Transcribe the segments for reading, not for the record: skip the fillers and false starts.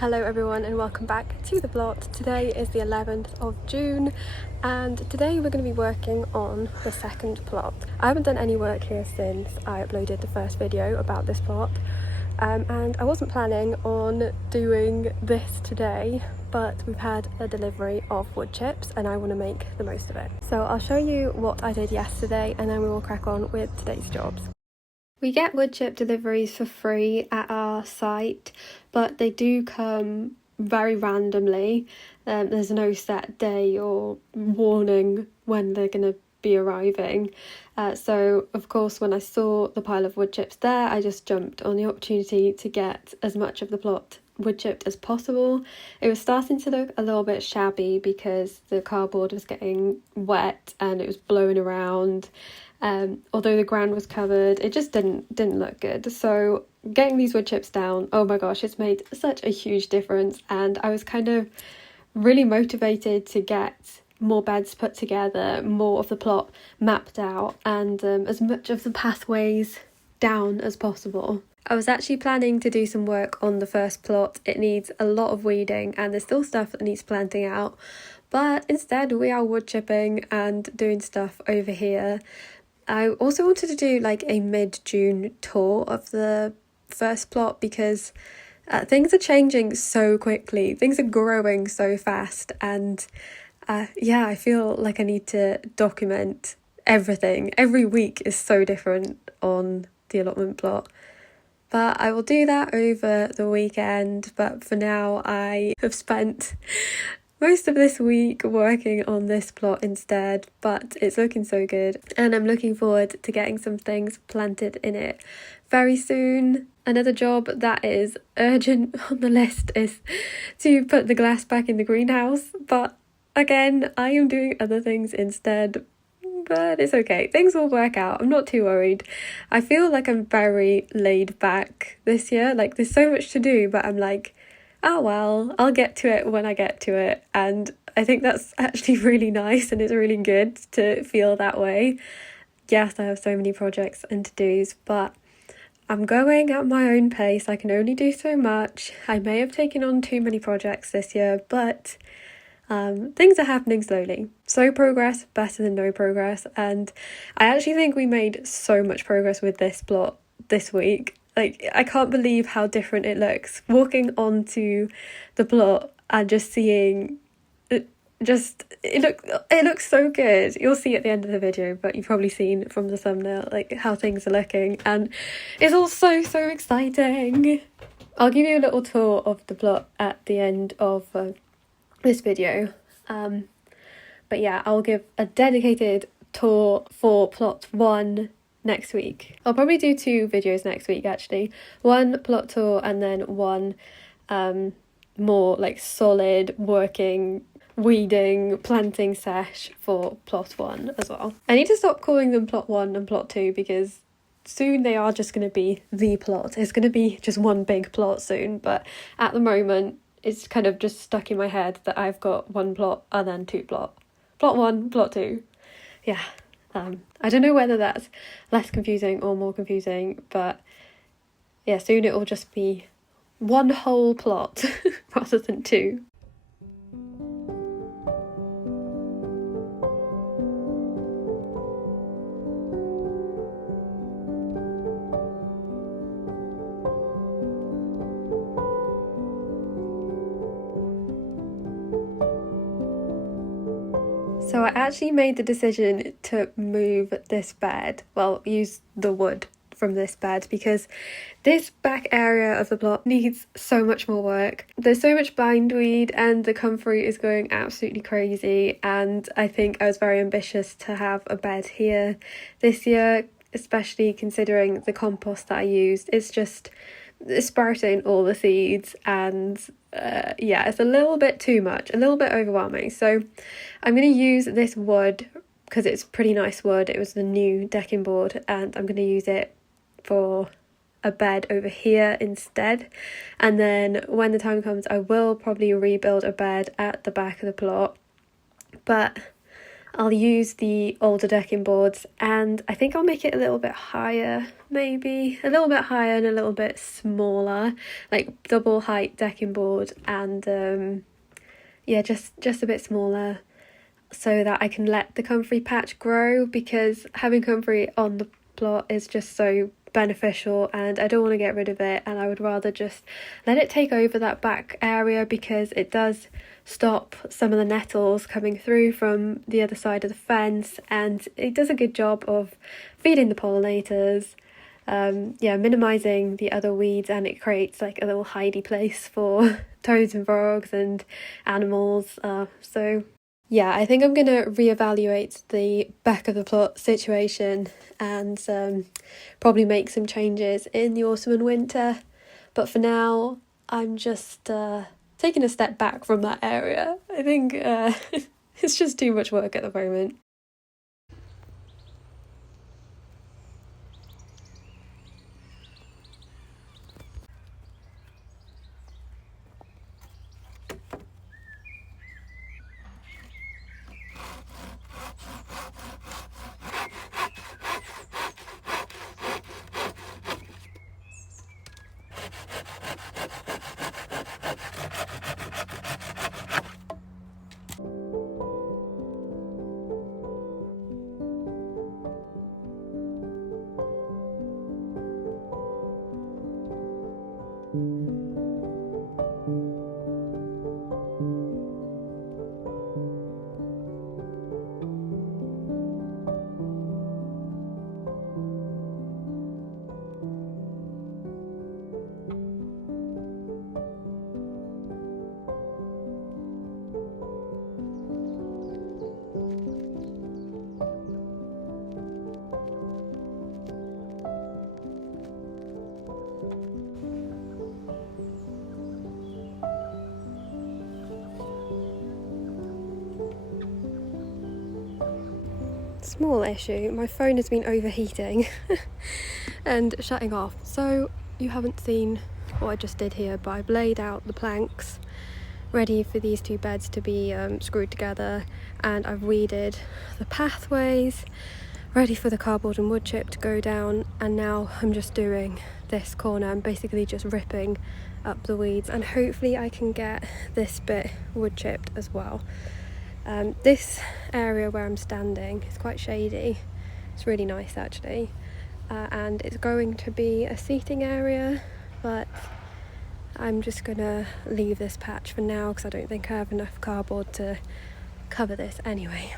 Hello everyone and welcome back to the plot. Today is the 11th of June and today we're going to be working on the second plot. I haven't done any work here since I uploaded the first video about this plot and I wasn't planning on doing this today, but we've had a delivery of wood chips and I want to make the most of it. So I'll show you what I did yesterday and then we will crack on with today's jobs. We get wood chip deliveries for free at our site, but they do come very randomly. There's no set day or warning when they're going to be arriving. So, of course, when I saw the pile of wood chips there, I just jumped on the opportunity to get as much of the plot wood chipped as possible. It was starting to look a little bit shabby because the cardboard was getting wet and it was blowing around. Although the ground was covered, it just didn't look good. So getting these wood chips down, oh my gosh, it's made such a huge difference, and I was kind of really motivated to get more beds put together, more of the plot mapped out, and as much of the pathways down as possible. I was actually planning to do some work on the first plot. It needs a lot of weeding and there's still stuff that needs planting out, but instead we are wood chipping and doing stuff over here. I also wanted to do like a mid-June tour of the first plot because things are changing so quickly, things are growing so fast, and I feel like I need to document everything. Every week is so different on the allotment plot. But I will do that over the weekend, but for now I have spent most of this week working on this plot instead, but it's looking so good and I'm looking forward to getting some things planted in it very soon. Another job that is urgent on the list is to put the glass back in the greenhouse, but again, I am doing other things instead. But it's okay, things will work out, I'm not too worried. I feel like I'm very laid back this year, like there's so much to do, but I'm like, oh well, I'll get to it when I get to it, and I think that's actually really nice and it's really good to feel that way. Yes, I have so many projects and to-dos, but I'm going at my own pace. I can only do so much. I may have taken on too many projects this year, but things are happening slowly. Slow progress, better than no progress, and I actually think we made so much progress with this plot this week. Like, I can't believe how different it looks. Walking onto the plot and just seeing it looks so good. You'll see at the end of the video, but you've probably seen from the thumbnail like how things are looking, and it's all so exciting. I'll give you a little tour of the plot at the end of this video, but yeah, I'll give a dedicated tour for plot 1 next week. I'll probably do 2 videos next week actually, one plot tour and then one more like solid working weeding planting sesh for plot 1 as well. I need to stop calling them plot 1 and plot 2 because soon they are just going to be the plot. It's going to be just one big plot soon, but at the moment it's kind of just stuck in my head that I've got one plot and then 2 plot 1, plot 2. Yeah, I don't know whether that's less confusing or more confusing, but yeah, soon it will just be one whole plot rather than 2. So I actually made the decision to move this bed, well, use the wood from this bed, because this back area of the plot needs so much more work. There's so much bindweed and the comfrey is going absolutely crazy, and I think I was very ambitious to have a bed here this year, especially considering the compost that I used. It's just sprouting all the seeds, and yeah, it's a little bit too much, a little bit overwhelming. So I'm going to use this wood because it's pretty nice wood. It was the new decking board, and I'm going to use it for a bed over here instead. And then when the time comes, I will probably rebuild a bed at the back of the plot, but I'll use the older decking boards, and I think I'll make it a little bit higher, maybe a little bit higher and a little bit smaller, like double height decking board, and yeah, just a bit smaller, so that I can let the comfrey patch grow, because having comfrey on the plot is just so beneficial and I don't want to get rid of it, and I would rather just let it take over that back area, because it does stop some of the nettles coming through from the other side of the fence, and it does a good job of feeding the pollinators, minimizing the other weeds, and it creates like a little hidey place for toads and frogs and animals. So yeah, I think I'm going to reevaluate the back of the plot situation and probably make some changes in the autumn and winter. But for now, I'm just taking a step back from that area. I think it's just too much work at the moment. Small issue, my phone has been overheating and shutting off, so you haven't seen what I just did here, but I've laid out the planks ready for these two beds to be screwed together, and I've weeded the pathways ready for the cardboard and wood chip to go down, and now I'm just doing this corner. I'm basically just ripping up the weeds, and hopefully I can get this bit wood chipped as well. This area where I'm standing is quite shady. It's really nice actually, and it's going to be a seating area, but I'm just gonna leave this patch for now because I don't think I have enough cardboard to cover this anyway.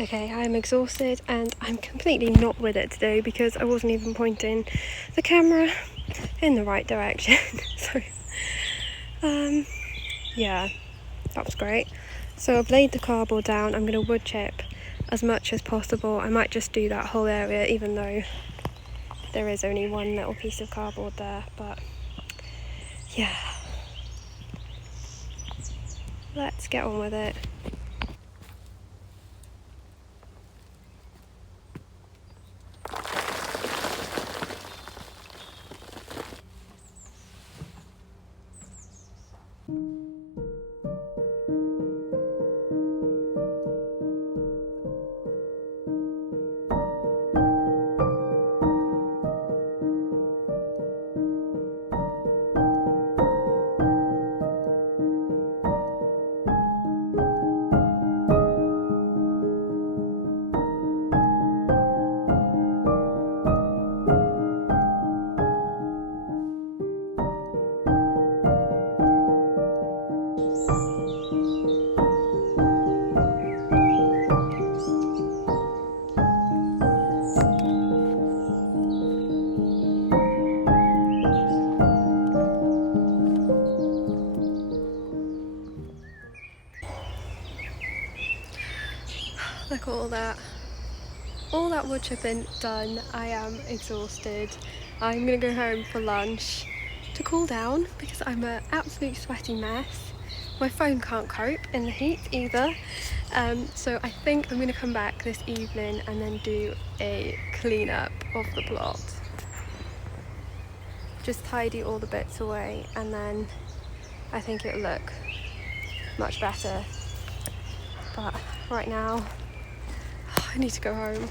Okay, I'm exhausted and I'm completely not with it today because I wasn't even pointing the camera in the right direction. So, yeah, that was great. So I've laid the cardboard down. I'm going to wood chip as much as possible. I might just do that whole area, even though there is only one little piece of cardboard there, but yeah. Let's get on with it. wood chipping done. I am exhausted. I'm gonna go home for lunch to cool down because I'm an absolute sweaty mess. My phone can't cope in the heat either. So I think I'm gonna come back this evening and then do a clean up of the plot. Just tidy all the bits away, and then I think it'll look much better. But right now, I need to go home.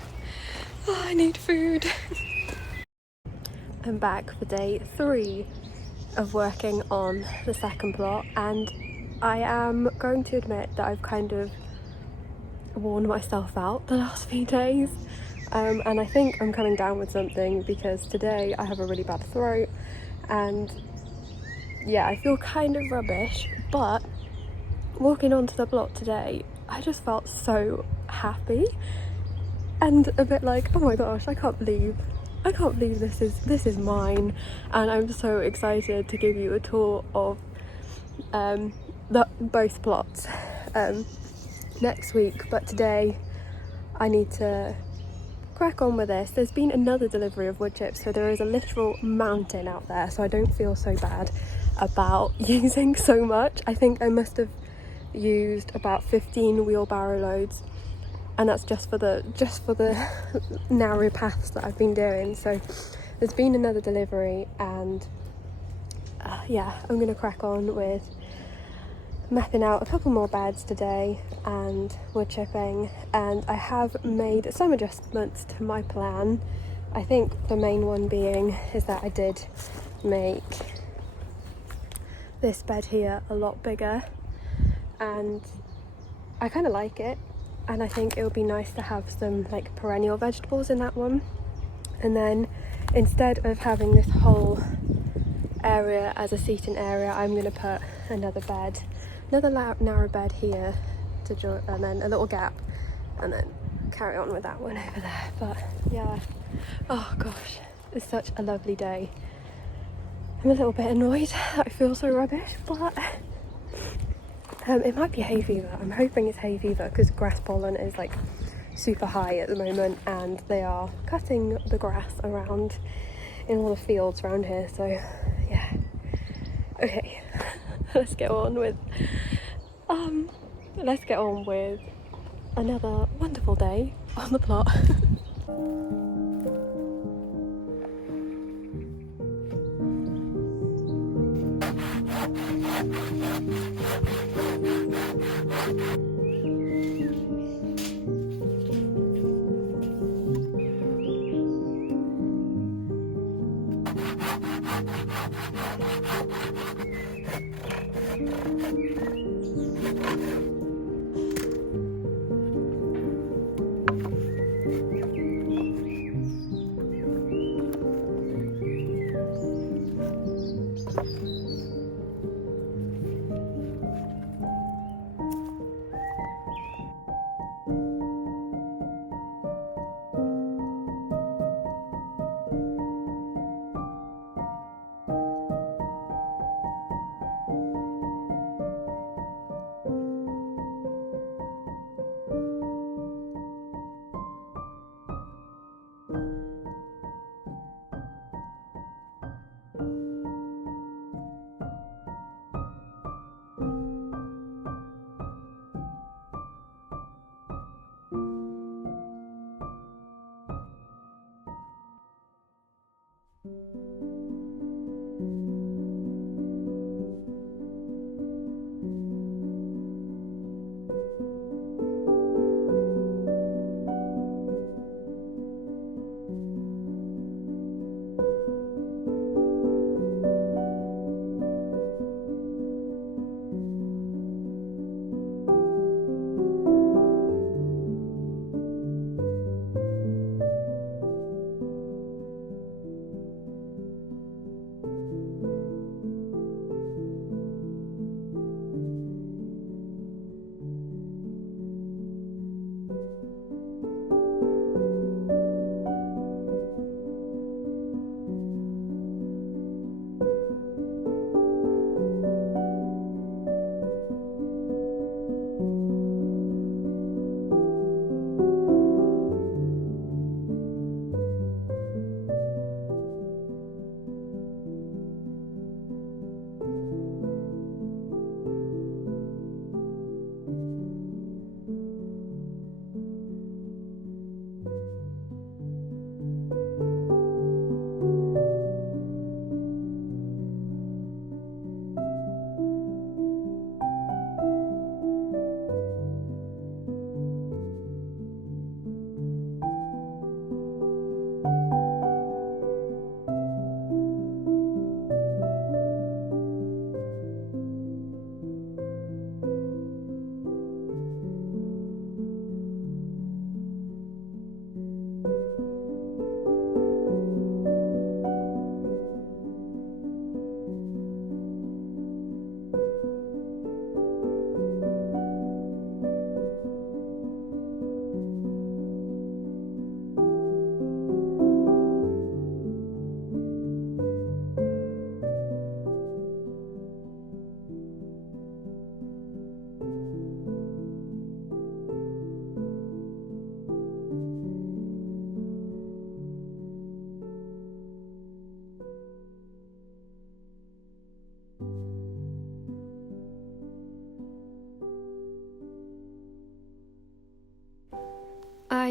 I need food. I'm back for day 3 of working on the second plot, and I am going to admit that I've kind of worn myself out the last few days, and I think I'm coming down with something because today I have a really bad throat, and yeah, I feel kind of rubbish. But walking onto the plot today, I just felt so happy and a bit like, oh my gosh, I can't believe this is mine. And I'm so excited to give you a tour of both plots next week. But today I need to crack on with this. There's been another delivery of wood chips, so there is a literal mountain out there, so I don't feel so bad about using so much. I think I must have used about 15 wheelbarrow loads, and that's just for the narrow paths that I've been doing. So there's been another delivery, and yeah, I'm gonna crack on with mapping out a couple more beds today and wood chipping. And I have made some adjustments to my plan. I think the main one being is that I did make this bed here a lot bigger, and I kind of like it, and I think it would be nice to have some like perennial vegetables in that one. And then instead of having this whole area as a seating area, I'm going to put another narrow bed here to join, and then a little gap, and then carry on with that one over there. But yeah, oh gosh, it's such a lovely day. I'm a little bit annoyed that I feel so rubbish, but it might be hay fever. I'm hoping it's hay fever because grass pollen is like super high at the moment, and they are cutting the grass around in all the fields around here. So yeah, okay, let's get on with another wonderful day on the plot.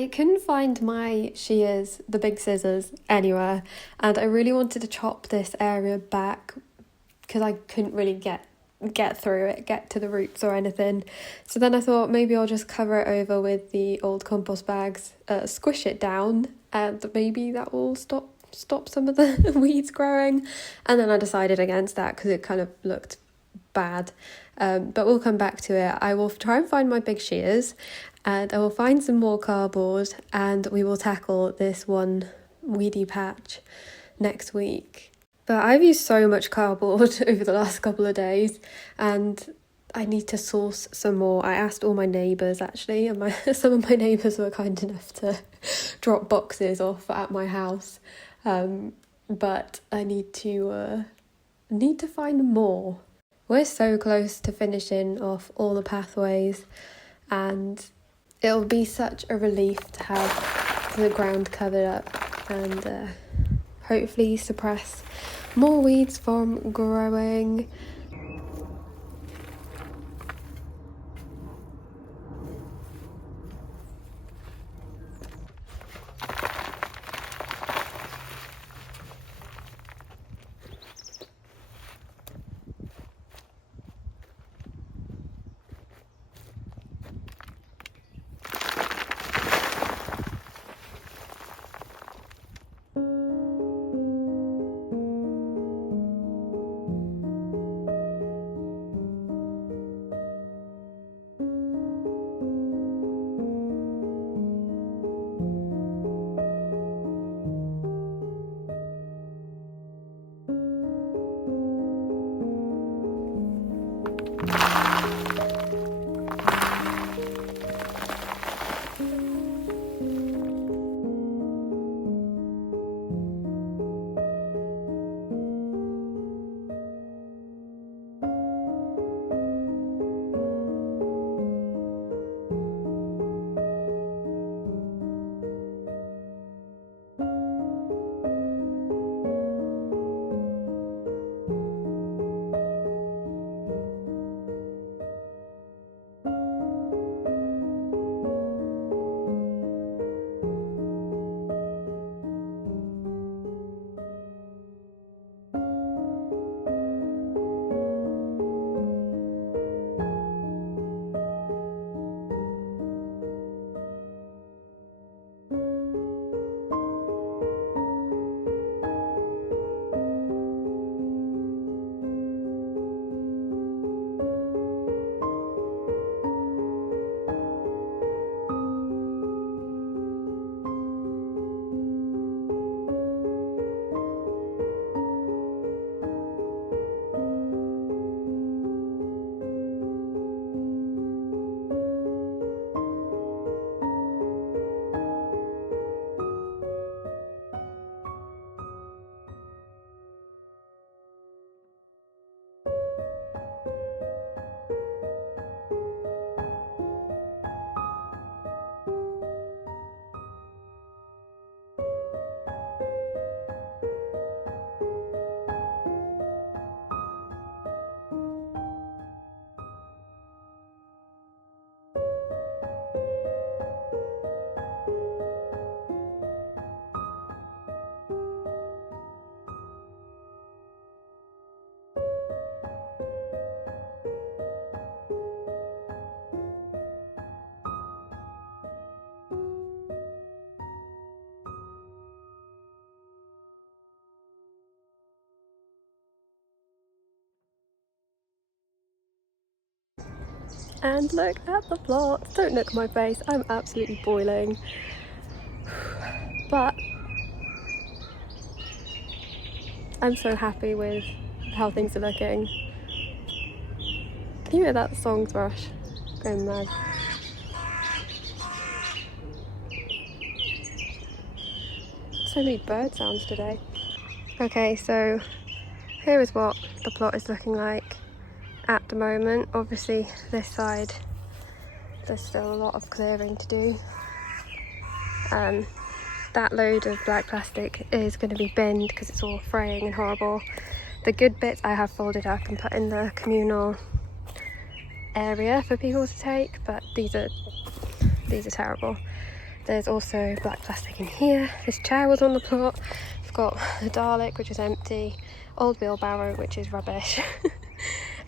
I couldn't find my shears, the big scissors, anywhere, and I really wanted to chop this area back because I couldn't really get through it, get to the roots or anything. So then I thought maybe I'll just cover it over with the old compost bags, squish it down, and maybe that will stop some of the weeds growing. And then I decided against that because it kind of looked bad, but we'll come back to it. I will try and find my big shears, and I will find some more cardboard, and we will tackle this one weedy patch next week. But I've used so much cardboard over the last couple of days, and I need to source some more. I asked all my neighbours actually, and some of my neighbours were kind enough to drop boxes off at my house, but I need to find more. We're so close to finishing off all the pathways, and it'll be such a relief to have the ground covered up and hopefully suppress more weeds from growing. And look at the plot. Don't look at my face, I'm absolutely boiling. But I'm so happy with how things are looking. Can you hear that song thrush? Going mad. So many bird sounds today. Okay, so here is what the plot is looking like at the moment. Obviously this side there's still a lot of clearing to do. That load of black plastic is going to be binned because it's all fraying and horrible. The good bits I have folded up and put in the communal area for people to take, but these are terrible. there's also black plastic in here. This chair was on the plot. I've got the Dalek, which is empty, old wheelbarrow, which is rubbish,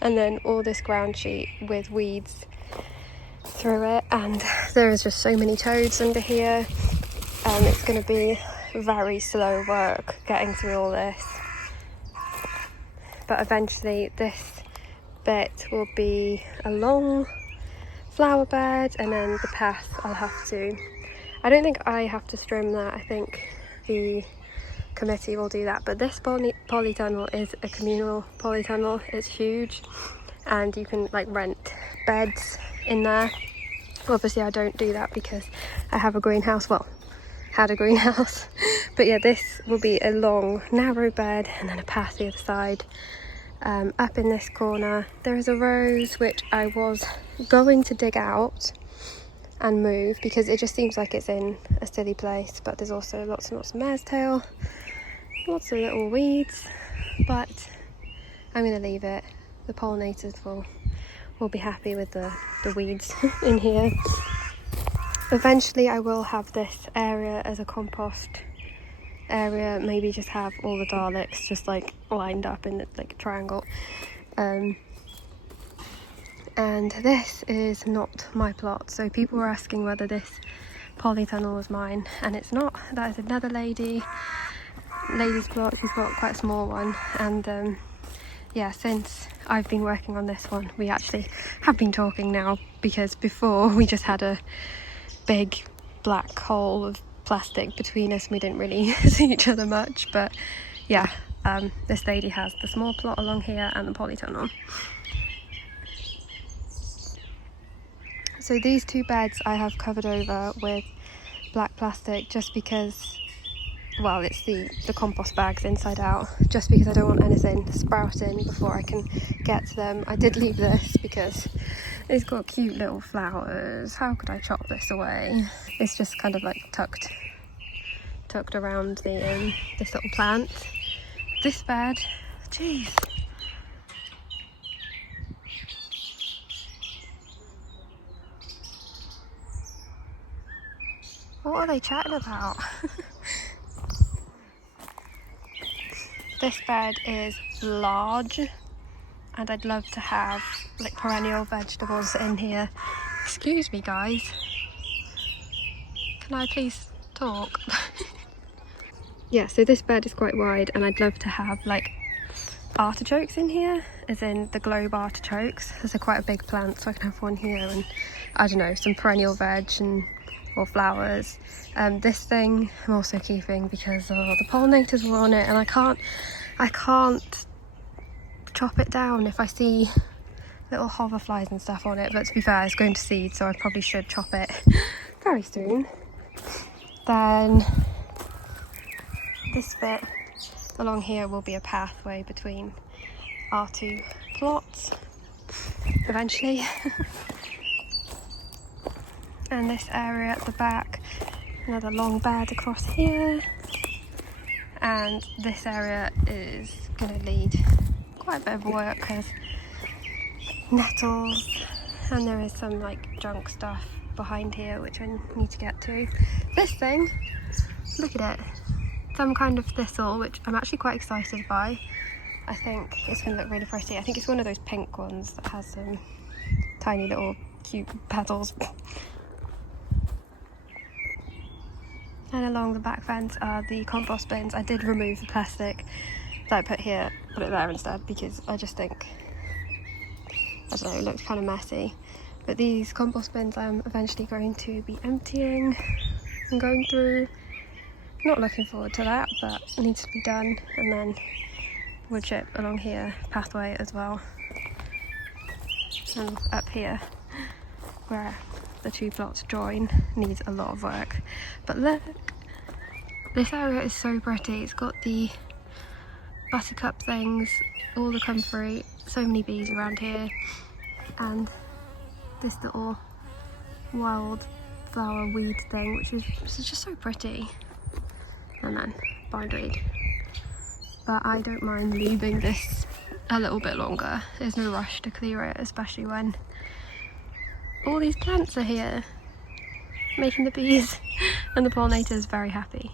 and then all this ground sheet with weeds through it, and there is just so many toads under here. It's going to be very slow work getting through all this, but eventually this bit will be a long flower bed, and then the path I don't think I have to trim that, I think the committee will do that. But this polytunnel is a communal polytunnel. It's huge and you can like rent beds in there. Obviously I don't do that because I have a greenhouse, well, had a greenhouse. But yeah, this will be a long narrow bed and then a path the other side. Up in this corner there is a rose which I was going to dig out and move because it just seems like it's in a silly place, but there's also lots and lots of mare's tail, lots of little weeds, but I'm going to leave it. The pollinators will be happy with the weeds in here. Eventually I will have this area as a compost area, maybe just have all the Daleks just like lined up in like a triangle. And this is not my plot, so people were asking whether this polytunnel was mine, and it's not. That is another lady's plot. She's got quite a small one, and yeah, since I've been working on this one we actually have been talking now, because before we just had a big black hole of plastic between us and we didn't really see each other much. But yeah, this lady has the small plot along here and the polytunnel. So these two beds I have covered over with black plastic just because, well, it's the compost bags inside out, just because I don't want anything sprouting before I can get to them. I did leave this because it's got cute little flowers. How could I chop this away? It's just kind of like tucked around the this little plant. This bed, jeez. What are they chatting about? This bed is large and I'd love to have like perennial vegetables in here. Excuse me guys, can I please talk? Yeah, so this bed is quite wide and I'd love to have like artichokes in here, as in the globe artichokes. There's quite a big plant, so I can have one here, and I don't know, some perennial veg or flowers. This thing I'm also keeping because the pollinators were on it, and I can't chop it down if I see little hoverflies and stuff on it. But to be fair, it's going to seed, so I probably should chop it very soon. Then this bit along here will be a pathway between our two plots eventually. And this area at the back, another long bed across here, and this area is going to need quite a bit of work because nettles, and there is some like junk stuff behind here which I need to get to. This thing, look at it, some kind of thistle which I'm actually quite excited by. I think it's going to look really pretty. I think it's one of those pink ones that has some tiny little cute petals. And along the back fence are the compost bins. I did remove the plastic that I put here, put it there instead, because I just think, I don't know, it looks kind of messy. But these compost bins I'm eventually going to be emptying and going through. Not looking forward to that, but it needs to be done. And then wood chip along here, pathway as well. And up here, where the two plots join, needs a lot of work. But look, this area is so pretty. It's got the buttercup things, all the comfrey, so many bees around here, and this little wild flower weed thing, which is just so pretty. And then bindweed. But I don't mind leaving this a little bit longer. There's no rush to clear it, especially when all these plants are here. making the bees and the pollinators very happy.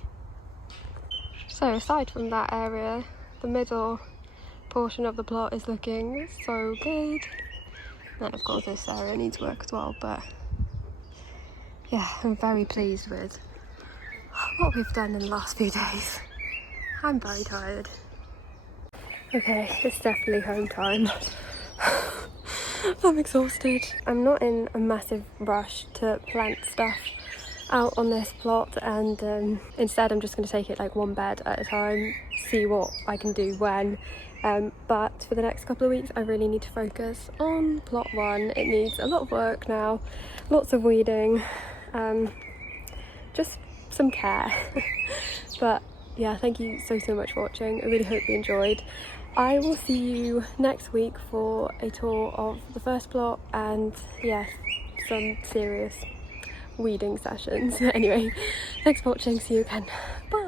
So aside from that area, the middle portion of the plot is looking so good. And of course this area needs work as well, but yeah, I'm very pleased with what we've done in the last few days. I'm very tired. Okay, it's definitely home time. I'm exhausted. I'm not in a massive rush to plant stuff out on this plot, and instead I'm just going to take it like one bed at a time, see what I can do when. But for the next couple of weeks I really need to focus on plot 1. It needs a lot of work now, lots of weeding, just some care. But yeah, thank you so much for watching. I really hope you enjoyed. I will see you next week for a tour of the first plot and yeah, some serious weeding sessions. Anyway, thanks for watching, see you again, bye.